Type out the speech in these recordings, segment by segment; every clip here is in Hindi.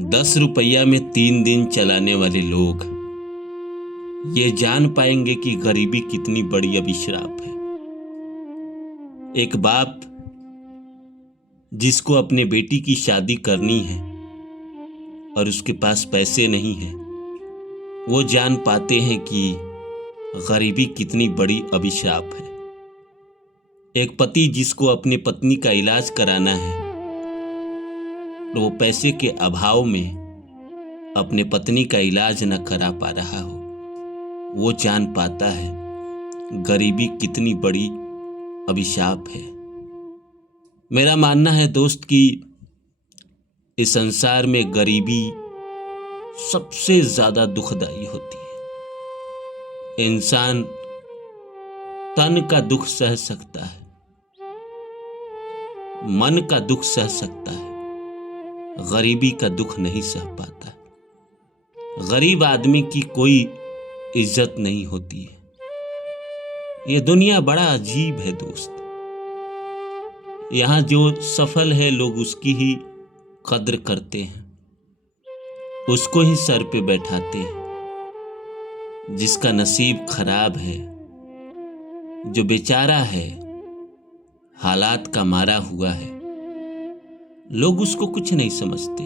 10 रुपया में 3 दिन चलाने वाले लोग ये जान पाएंगे कि गरीबी कितनी बड़ी अभिशाप है। एक बाप जिसको अपने बेटी की शादी करनी है और उसके पास पैसे नहीं हैं, वो जान पाते हैं कि गरीबी कितनी बड़ी अभिशाप है। एक पति जिसको अपनी पत्नी का इलाज कराना है तो वो पैसे के अभाव में अपने पत्नी का इलाज न करा पा रहा हो, वो जान पाता है गरीबी कितनी बड़ी अभिशाप है। मेरा मानना है दोस्त कि इस संसार में गरीबी सबसे ज्यादा दुखदाई होती है। इंसान तन का दुख सह सकता है, मन का दुख सह सकता है, गरीबी का दुख नहीं सह पाता। गरीब आदमी की कोई इज्जत नहीं होती है। ये दुनिया बड़ा अजीब है दोस्त। यहां जो सफल है लोग उसकी ही कद्र करते हैं, उसको ही सर पे बैठाते हैं। जिसका नसीब खराब है, जो बेचारा है, हालात का मारा हुआ है, लोग उसको कुछ नहीं समझते।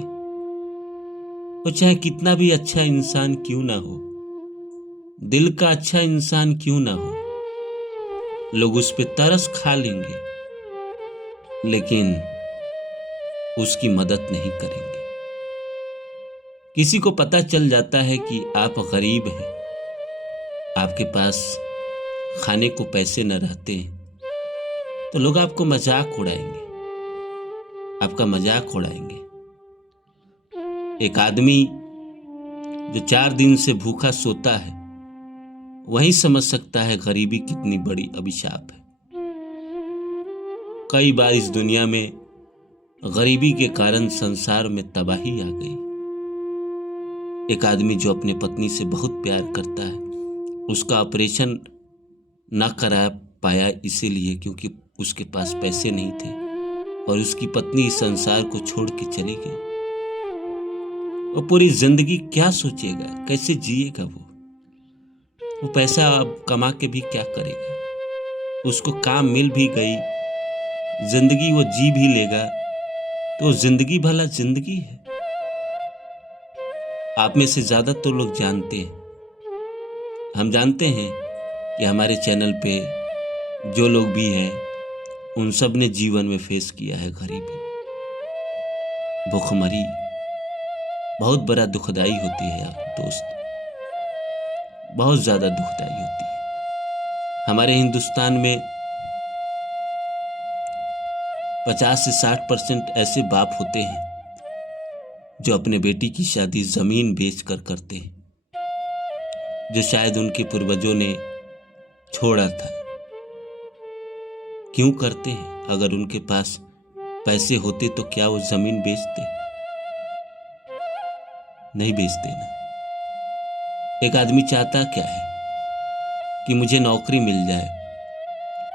वो चाहे कितना भी अच्छा इंसान क्यों ना हो, दिल का अच्छा इंसान क्यों ना हो, लोग उस पे तरस खा लेंगे लेकिन उसकी मदद नहीं करेंगे। किसी को पता चल जाता है कि आप गरीब हैं, आपके पास खाने को पैसे न रहते हैं, तो लोग आपको मजाक उड़ाएंगे, आपका मजाक उड़ाएंगे। एक आदमी जो 4 दिन से भूखा सोता है वही समझ सकता है गरीबी कितनी बड़ी अभिशाप है। कई बार इस दुनिया में गरीबी के कारण संसार में तबाही आ गई। एक आदमी जो अपने पत्नी से बहुत प्यार करता है, उसका ऑपरेशन ना करा पाया इसीलिए क्योंकि उसके पास पैसे नहीं थे और उसकी पत्नी इस संसार को छोड़ के चली गई। वो पूरी जिंदगी क्या सोचेगा, कैसे जिएगा? वो पैसा अब कमा के भी क्या करेगा? उसको काम मिल भी गई, जिंदगी वो जी भी लेगा तो जिंदगी भला जिंदगी है? आप में से ज्यादा तो लोग जानते हैं, हम जानते हैं कि हमारे चैनल पे जो लोग भी हैं उन सब ने जीवन में फेस किया है गरीबी, भूखमरी। बहुत बड़ा दुखदाई होती है यार दोस्त, बहुत ज्यादा दुखदाई होती है। हमारे हिंदुस्तान में 50 से 60% ऐसे बाप होते हैं जो अपने बेटी की शादी जमीन बेचकर करते हैं, जो शायद उनके पूर्वजों ने छोड़ा था। क्यों करते हैं? अगर उनके पास पैसे होते तो क्या वो जमीन बेचते? नहीं बेचते ना। एक आदमी चाहता क्या है कि मुझे नौकरी मिल जाए,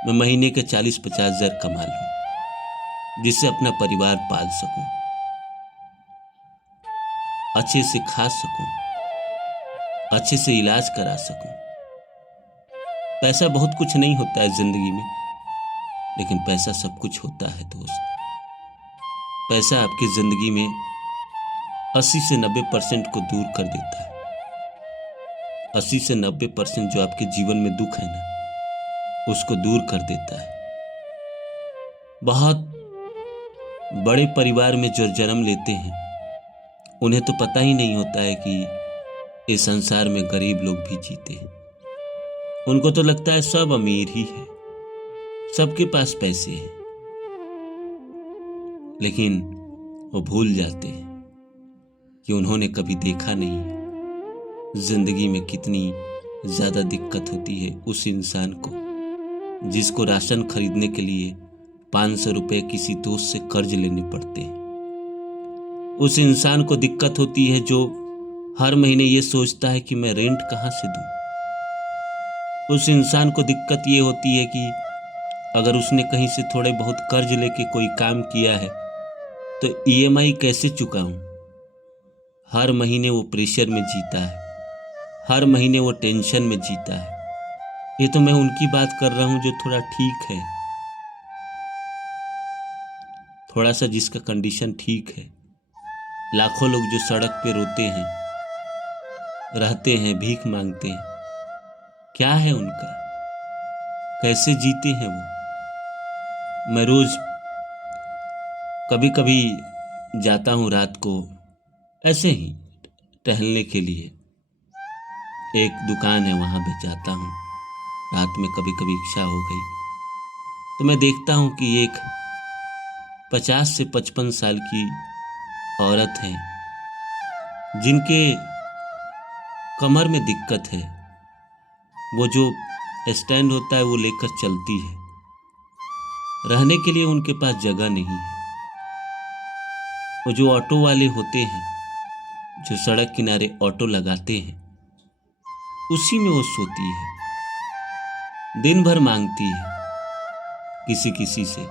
मैं महीने के 40-50 हजार कमा लूं, जिससे अपना परिवार पाल सकूं, अच्छे से खा सकूं, अच्छे से इलाज करा सकूं। पैसा बहुत कुछ नहीं होता है जिंदगी में, लेकिन पैसा सब कुछ होता है दोस्त। पैसा आपकी जिंदगी में 80 से 90% को दूर कर देता है। 80 से 90% जो आपके जीवन में दुख है ना, उसको दूर कर देता है। बहुत बड़े परिवार में जो जन्म लेते हैं उन्हें तो पता ही नहीं होता है कि इस संसार में गरीब लोग भी जीते हैं। उनको तो लगता है सब अमीर ही है, सबके पास पैसे हैं, लेकिन वो भूल जाते हैं कि उन्होंने कभी देखा नहीं जिंदगी में कितनी ज्यादा दिक्कत होती है उस इंसान को जिसको राशन खरीदने के लिए 500 रुपए किसी दोस्त से कर्ज लेने पड़ते हैं। उस इंसान को दिक्कत होती है जो हर महीने ये सोचता है कि मैं रेंट कहां से दूं। उस इंसान को दिक्कत ये होती है कि अगर उसने कहीं से थोड़े बहुत कर्ज लेके कोई काम किया है तो ईएमआई कैसे चुकाऊं। हर महीने वो प्रेशर में जीता है, हर महीने वो टेंशन में जीता है। ये तो मैं उनकी बात कर रहा हूँ जो थोड़ा ठीक है, थोड़ा सा जिसका कंडीशन ठीक है। लाखों लोग जो सड़क पे रोते हैं, रहते हैं, भीख मांगते हैं, क्या है उनका, कैसे जीते हैं वो। मैं रोज कभी कभी जाता हूँ रात को ऐसे ही टहलने के लिए, एक दुकान है वहाँ पे जाता हूँ रात में, कभी कभी इच्छा हो गई तो मैं देखता हूँ कि एक 50 से 55 साल की औरत है जिनके कमर में दिक्कत है। वो जो स्टैंड होता है वो लेकर चलती है, रहने के लिए उनके पास जगह नहीं है। वो जो ऑटो वाले होते हैं, जो सड़क किनारे ऑटो लगाते हैं, उसी में वो सोती है, दिन भर मांगती है किसी किसी से,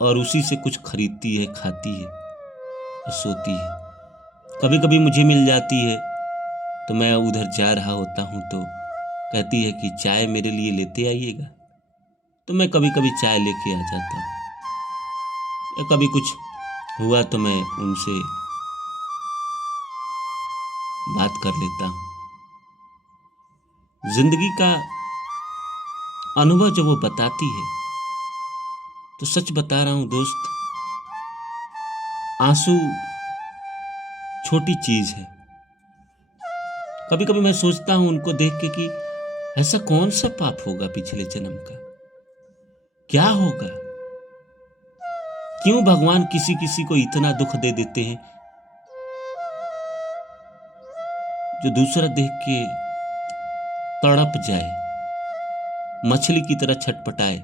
और उसी से कुछ खरीदती है, खाती है और सोती है। कभी कभी मुझे मिल जाती है तो मैं उधर जा रहा होता हूँ तो कहती है कि चाय मेरे लिए लेते आइएगा, तो मैं कभी कभी चाय लेके आ जाता हूँ। या कभी कुछ हुआ तो मैं उनसे बात कर लेता हूँ। जिंदगी का अनुभव जब वो बताती है तो सच बता रहा हूँ दोस्त, आंसू छोटी चीज है। कभी कभी मैं सोचता हूं उनको देख के कि ऐसा कौन सा पाप होगा पिछले जन्म का, क्या होगा, क्यों भगवान किसी किसी को इतना दुख दे देते हैं जो दूसरा देख के तड़प जाए, मछली की तरह छटपटाए।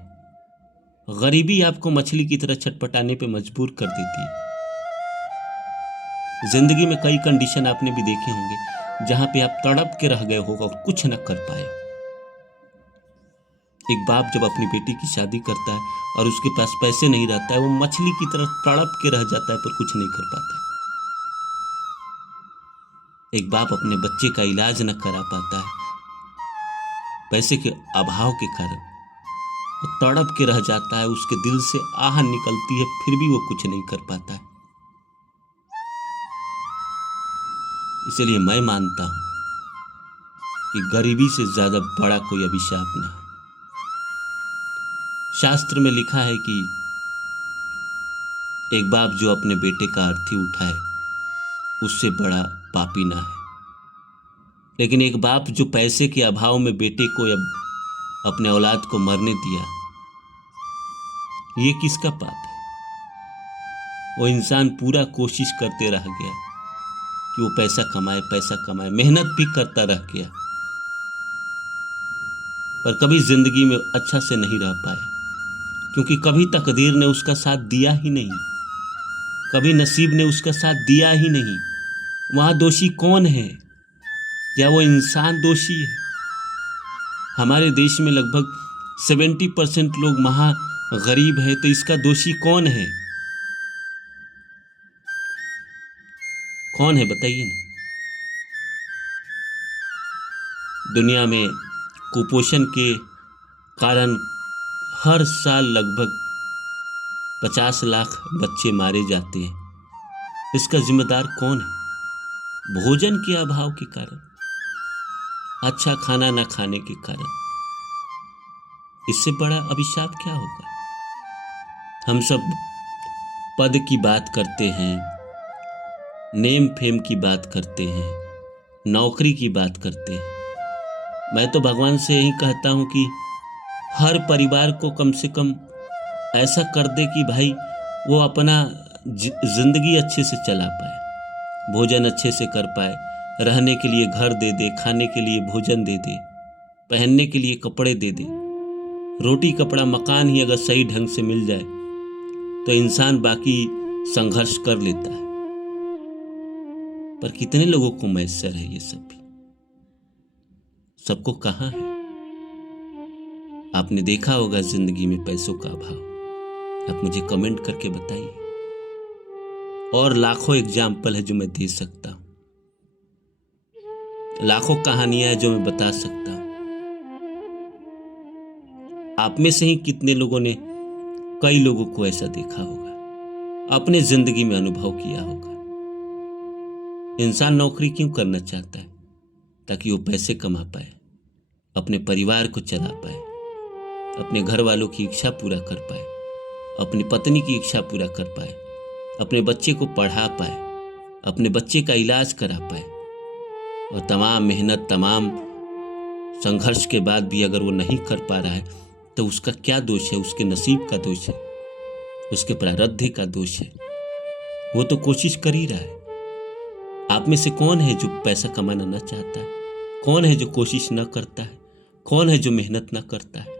गरीबी आपको मछली की तरह छटपटाने पे मजबूर कर देती है। जिंदगी में कई कंडीशन आपने भी देखे होंगे जहां पे आप तड़प के रह गए होगा और कुछ न कर पाए। एक बाप जब अपनी बेटी की शादी करता है और उसके पास पैसे नहीं रहता है, वो मछली की तरह तड़प के रह जाता है पर कुछ नहीं कर पाता। एक बाप अपने बच्चे का इलाज न करा पाता है, पैसे के अभाव के कारण वो तड़प के रह जाता है, उसके दिल से आह निकलती है फिर भी वो कुछ नहीं कर पाता है। इसलिए मैं मानता हूं कि गरीबी से ज्यादा बड़ा कोई अभिशाप न है। शास्त्र में लिखा है कि एक बाप जो अपने बेटे का अर्थी उठाए उससे बड़ा पापी ना है, लेकिन एक बाप जो पैसे के अभाव में बेटे को या अपने औलाद को मरने दिया, ये किसका पाप है। वो इंसान पूरा कोशिश करते रह गया कि वो पैसा कमाए, पैसा कमाए, मेहनत भी करता रह गया पर कभी जिंदगी में अच्छा से नहीं रह पाया, क्योंकि कभी तकदीर ने उसका साथ दिया ही नहीं, कभी नसीब ने उसका साथ दिया ही नहीं। वहां दोषी कौन है? क्या वो इंसान दोषी है? हमारे देश में लगभग 70% लोग महा गरीब है, तो इसका दोषी कौन है? कौन है बताइए ना। दुनिया में कुपोषण के कारण हर साल लगभग 50 लाख बच्चे मारे जाते हैं। इसका जिम्मेदार कौन है? भोजन के अभाव के कारण, अच्छा खाना न खाने के कारण। इससे बड़ा अभिशाप क्या होगा? हम सब पद की बात करते हैं, नेम फेम की बात करते हैं, नौकरी की बात करते हैं। मैं तो भगवान से यही कहता हूं कि हर परिवार को कम से कम ऐसा कर दे कि भाई वो अपना जिंदगी अच्छे से चला पाए, भोजन अच्छे से कर पाए, रहने के लिए घर दे दे, खाने के लिए भोजन दे दे, पहनने के लिए कपड़े दे दे। रोटी कपड़ा मकान ही अगर सही ढंग से मिल जाए तो इंसान बाकी संघर्ष कर लेता है। पर कितने लोगों को मैसर है ये सब भी? सबको कहाँ है? आपने देखा होगा जिंदगी में पैसों का अभाव, आप मुझे कमेंट करके बताइए। और लाखों एग्जाम्पल है जो मैं दे सकता हूं, लाखों कहानियां हैं जो मैं बता सकता हूं। आप में से ही कितने लोगों ने कई लोगों को ऐसा देखा होगा, अपने जिंदगी में अनुभव किया होगा। इंसान नौकरी क्यों करना चाहता है? ताकि वो पैसे कमा पाए, अपने परिवार को चला पाए, अपने घर वालों की इच्छा पूरा कर पाए, अपनी पत्नी की इच्छा पूरा कर पाए, अपने बच्चे को पढ़ा पाए, अपने बच्चे का इलाज करा पाए। और तमाम मेहनत, तमाम संघर्ष के बाद भी अगर वो नहीं कर पा रहा है तो उसका क्या दोष है? उसके नसीब का दोष है, उसके प्रारब्ध का दोष है। वो तो कोशिश कर ही रहा है। आप में से कौन है जो पैसा कमाना ना चाहता है? कौन है जो कोशिश ना करता है? कौन है जो मेहनत ना करता है?